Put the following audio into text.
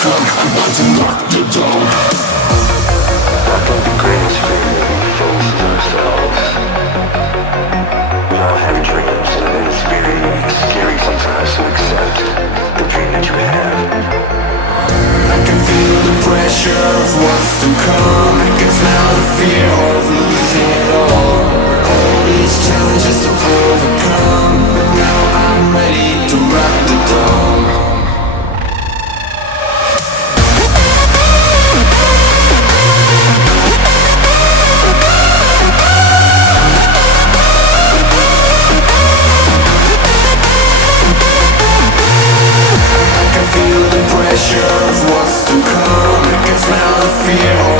come, I'm about to rock the dome. I think the greatest feeling we face is ourselves. We all have dreams, and it's very scary sometimes to accept the dream that you have. I can feel the pressure of what's to come. I can smell the fear of losing it all. All these challenges to overcome, but now I'm ready to rock the dome. I can feel the pressure of what's to come. I can smell the fear.